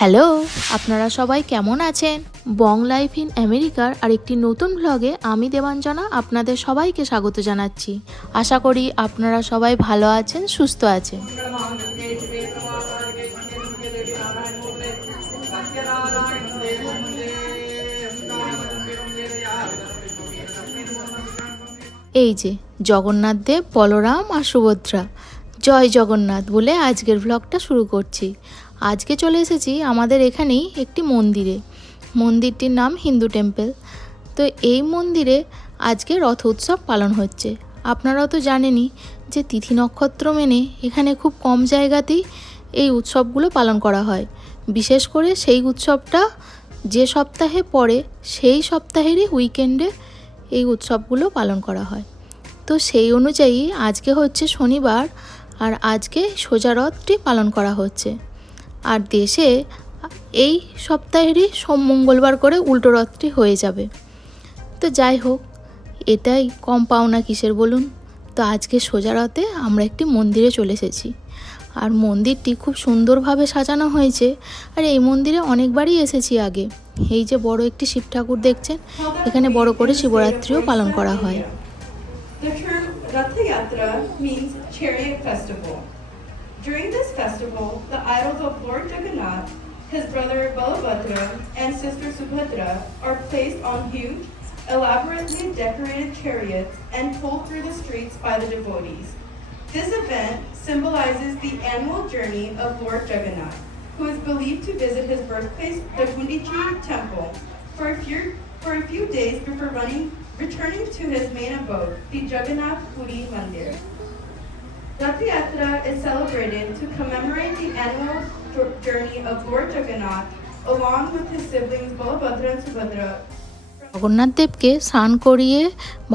Hello, আপনারা সবাই কেমন আছেন? বং লাইফ ইন আমেরিকার আরেকটি নতুন ব্লগে আমি দেবাঞ্জনা আপনাদের সবাইকে স্বাগত জানাচ্ছি। আশা করি আপনারা সবাই ভালো আছেন, সুস্থ আছেন। এই যে জগন্নাথ দেব, বলরাম আর সুভদ্রা, জয় জগন্নাথ বলে আজকের ব্লগটা শুরু করছি। আজকে চলে এসেছি আমাদের এখানেই একটি মন্দিরে। মন্দিরটির নাম হিন্দু টেম্পল। তো এই মন্দিরে আজকে রথ উৎসব পালন হচ্ছে। আপনারাও তো জানেনই যে তিথি নক্ষত্র মেনে এখানে খুব কম জায়গাতেই এই উৎসবগুলো পালন করা হয়। বিশেষ করে সেই উৎসবটা যে সপ্তাহে পড়ে সেই সপ্তাহেরই উইকেন্ডে এই উৎসবগুলো পালন করা হয়। তো সেই অনুযায়ী আজকে হচ্ছে শনিবার, আর আজকে সোজা রথটি পালন করা হচ্ছে। আর দেশে এই সপ্তাহেরই সোম মঙ্গলবার করে উল্টো রথটি হয়ে যাবে। তো যাই হোক, এটাই কম পাওনা কিসের বলুন। তো আজকে সোজা রথে আমরা একটি মন্দিরে চলে এসেছি, আর মন্দিরটি খুব সুন্দরভাবে সাজানো হয়েছে। আর এই মন্দিরে অনেকবারই এসেছি আগে। এই যে বড় একটি শিব ঠাকুর দেখছেন, এখানে বড় করে শিবরাত্রিও পালন করা হয়। The term Ratha Yatra means chariot festival. During this festival, the idols of Lord Jagannath, his brother Balabhadra, and sister Subhadra are placed on huge, elaborately decorated chariots and pulled through the streets by the devotees. This event symbolizes the annual journey of Lord Jagannath, who is believed to visit his birthplace, the Gundichi Temple, for a few days before returning to his main abode, the Jagannath Puri Mandir. Rath Yatra is celebrated to commemorate the annual journey of Lord Jagannath along with his siblings Balabhadra and Subhadra. Jagannath দেবকে স্নান করিয়ে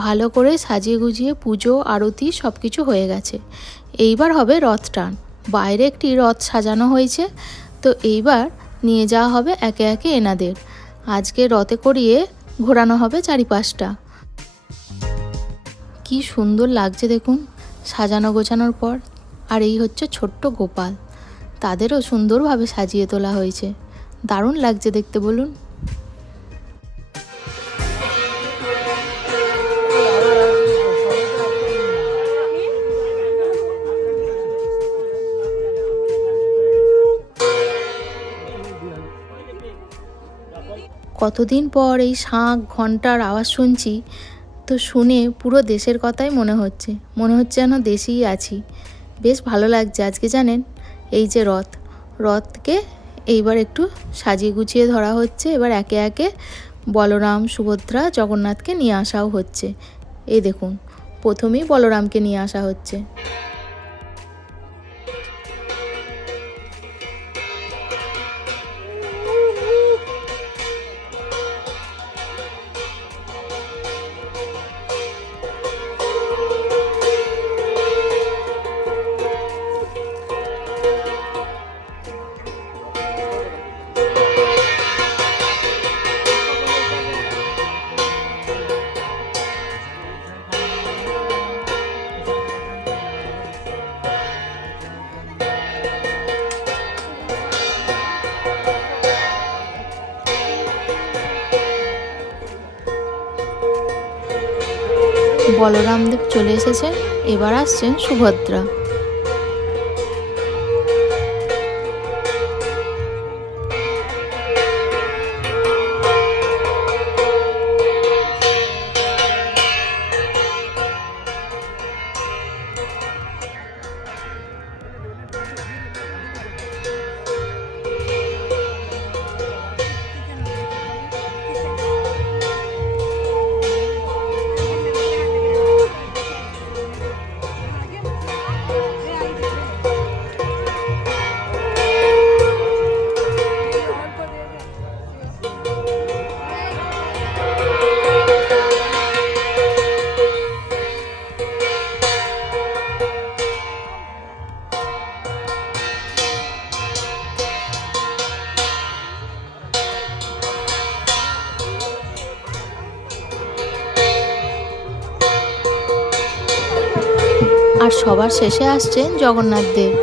ভালো করে সাজিয়ে গুজিয়ে পুজো আরতি সব কিছু হয়ে গেছে। এইবার হবে রথ টান। বাইরে একটি রথ সাজানো হয়েছে, তো এইবার নিয়ে যাওয়া হবে একে একে এনাদের। আজকে রথে করিয়ে ঘোরানো হবে চারিপাশটা। কি সুন্দর লাগছে দেখুন সাজানো গোছানোর পর। আর এই হচ্ছে ছোট্ট গোপাল, তাদেরও সুন্দরভাবে সাজিয়ে তোলা হয়েছে। দারুণ লাগছে দেখতে বলুন। কতদিন পর এই শাঁখ ঘণ্টার আওয়াজ শুনছি, তো শুনে পুরো দেশের কথাই মনে হচ্ছে যেন দেশেই আছি। বেশ ভালো লাগছে। আজকে জানেন এই যে রথকে এইবার একটু সাজিয়ে গুছিয়ে ধরা হচ্ছে। এবার একে একে বলরাম, সুভদ্রা, জগন্নাথকে নিয়ে আসাও হচ্ছে। এই দেখুন, প্রথমেই বলরামকে নিয়ে আসা হচ্ছে। বলরাম দেব চলে এসেছেন, এবার আসছেন সুভদ্রা। আর সবার শেষে আসছেন জগন্নাথ দেব।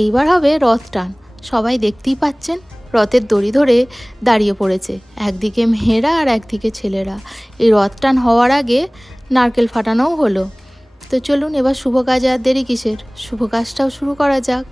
এইবার হবে রথ টান। সবাই দেখতেই পাচ্ছেন রথের দড়ি ধরে দাঁড়িয়ে পড়েছে, একদিকে মেয়েরা আর একদিকে ছেলেরা। এই রথ টান হওয়ার আগে নারকেল ফাটানোও হলো। তো চলুন এবার শুভ কাজে আর দেরি কিসের, শুভ কাজটাও শুরু করা যাক।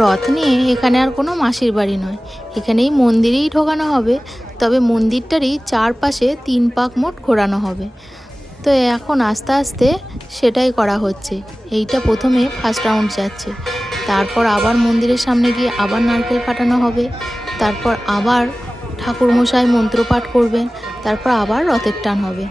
রথ নিয়ে এখানে আর কোনো মাসির বাড়ি নয়, এখানেই মন্দিরেই ঢোকানো হবে। তবে মন্দিরটারই চারপাশে 3 পাক মোট ঘোরানো হবে। তো এখন আস্তে আস্তে সেটাই করা হচ্ছে। এইটা প্রথমে ফার্স্ট রাউন্ড যাচ্ছে, তারপর আবার মন্দিরের সামনে গিয়ে আবার নারকেল ফাটানো হবে, তারপর আবার ঠাকুরমশাই মন্ত্রপাঠ করবেন, তারপর আবার রথের টান হবে।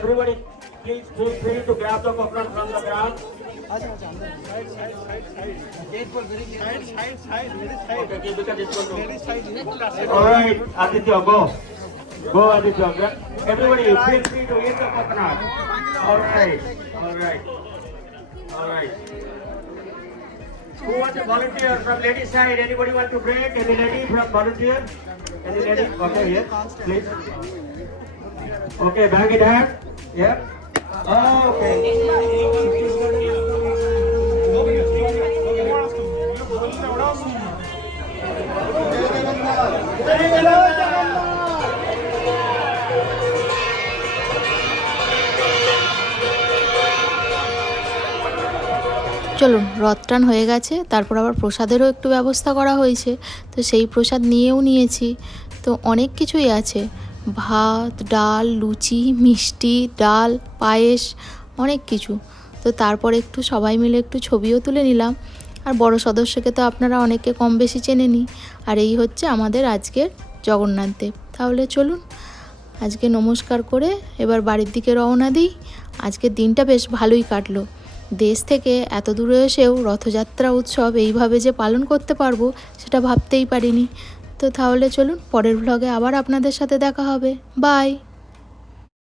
Everybody, please feel free to grab the coconut from the ground. Okay, keep the control. All right, Aditya, go. Go, Aditya. Everybody, feel free to eat the coconut. All right, all right, all right. Who wants to volunteer from lady side? Anybody want to break? Any lady from volunteer? Any lady? Okay, yes, please. Okay, bag in hand. Yeah. Okay. চলুন রথ টান হয়ে গেছে, তারপর আবার প্রসাদেরও একটু ব্যবস্থা করা হয়েছে। তো সেই প্রসাদ নিয়েও নিয়েছি। তো অনেক কিছুই আছে, ভাত, ডাল, লুচি, মিষ্টি, ডাল, পায়েস, অনেক কিছু। তো তারপর একটু সবাই মিলে একটু ছবিও তুলে নিলাম। আর বড় সদস্যকে তো আপনারা অনেকে কম বেশি চেনেনই। আর এই হচ্ছে আমাদের আজকের জগন্নাথ দেব। তাহলে চলুন আজকে নমস্কার করে এবার বাড়ির দিকে রওনা দিই। আজকের দিনটা বেশ ভালোই কাটলো। দেশ থেকে এত দূরে এসেও রথযাত্রা উৎসব এইভাবে যে পালন করতে পারবো সেটা ভাবতেই পারিনি। তো তাহলে চলুন পরের ভ্লগে আবার আপনাদের সাথে দেখা হবে। বাই।